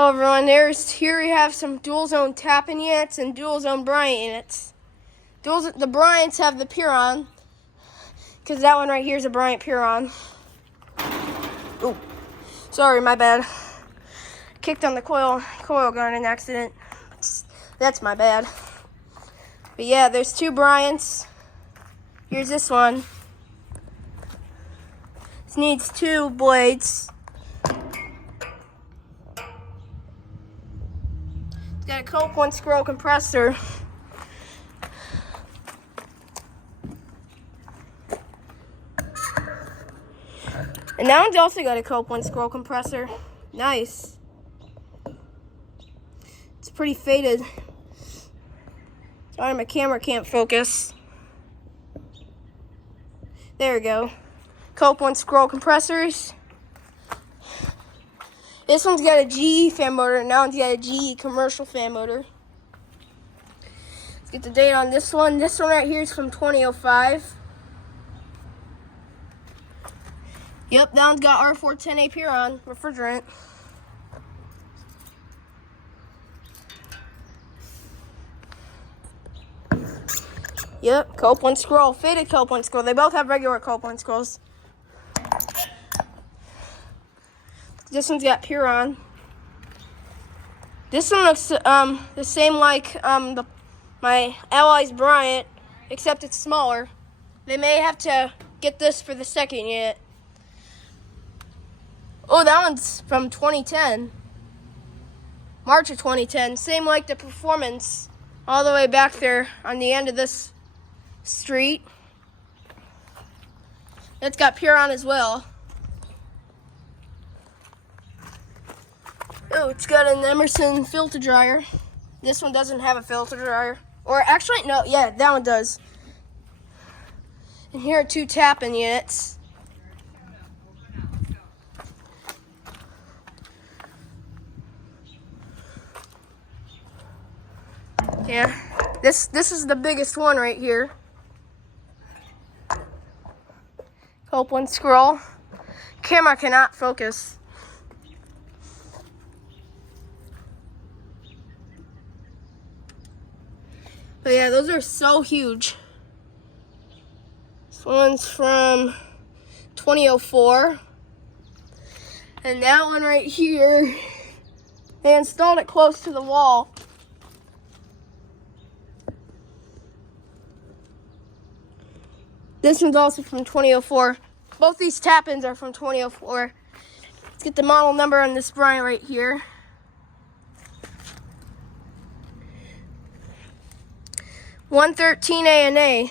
Hello everyone, here we have some dual zone Tappan units and dual zone Bryant units. The Bryants have the Piron, because that one right here is a Bryant Piron. Oh, sorry, my bad. Kicked on the coil gun in accident. That's my bad. But yeah, there's two Bryants. Here's this one. This needs two blades. It's got a Cope 1 scroll compressor. And that one's also got a Cope 1 scroll compressor. Nice. It's pretty faded. Sorry, my camera can't focus. There we go. Cope 1 scroll compressors. This one's got a GE fan motor, and that one's got a GE commercial fan motor. Let's get the date on this one. This one right here is from 2005. Yep, that one's got R410A Piron refrigerant. Yep, Cope 1 scroll, faded Cope 1 scroll. They both have regular Cope 1 scrolls. This one's got Piron. This one looks the same like my Allies Bryant, except it's smaller. They may have to get this for the second unit. Oh, that one's from 2010. March of 2010. Same like the Performance, all the way back there on the end of this street. It's got Piron as well. Oh, it's got an Emerson filter dryer. This one doesn't have a filter dryer. Or actually, no, yeah, that one does. And here are two Tappan units. Yeah, this is the biggest one right here. Cope 1 scroll. Camera cannot focus. But yeah, those are so huge. This one's from 2004. And that one right here, they installed it close to the wall. This one's also from 2004. Both these Tappans are from 2004. Let's get the model number on this Bryant right here. A113A.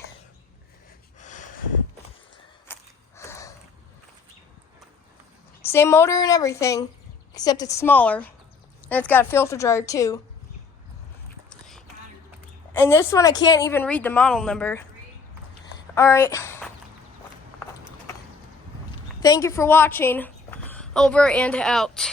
Same motor and everything, except it's smaller. And it's got a filter dryer too. And this one I can't even read the model number. Alright. Thank you for watching. Over and out.